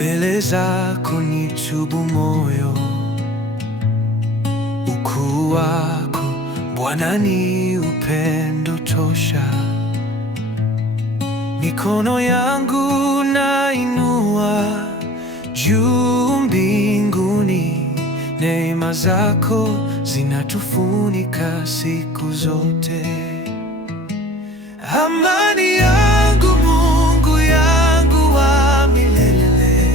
mbele zako nitubu moyo. Ukuu wako Bwana ni upendo tosha. Mikono yangu nainua juu mbinguni, neema zako zinatufunika siku zote. Amani yangu, Mungu yangu wa milele,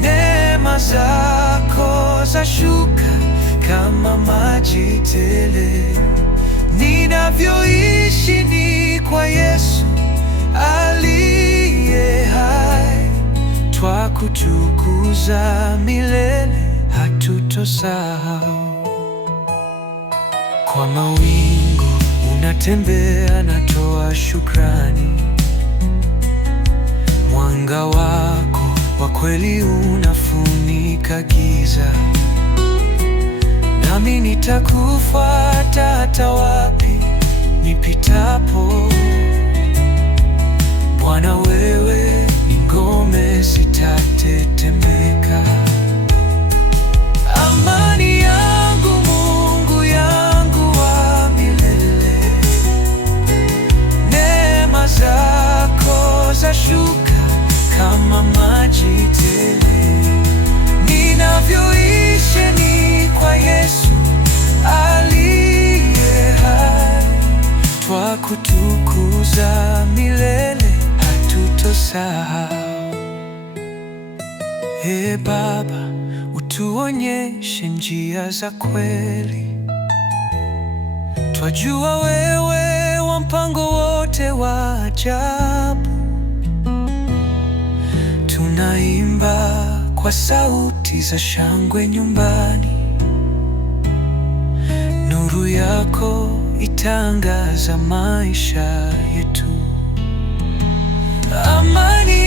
neema zako zashuka kama maji tele. Ninavyoishi ni kwa Yesu aliye hai, twakutukuza milele, hatutosahau. Kwa mawingu unatembea, natoa shukrani. Mwanga wako wa kweli unafunika giza, nami nitakufuata hata wapi nipitapo. Bwana, wewe ni ngome, sitatetemeka. Amani yangu, Mungu yangu wa milele, neema zako zashuka kama maji tele. Ninavyoishi ni kwa Yesu aliye hai, twakutukuza milele, hatutosahau. Ee Baba, utuonyeshe njia za kweli. Twajua wewe wa mpango wote wa ajabu. Tunaimba kwa sauti za shangwe nyumbani, nuru yako itangaza maisha yetu. Amani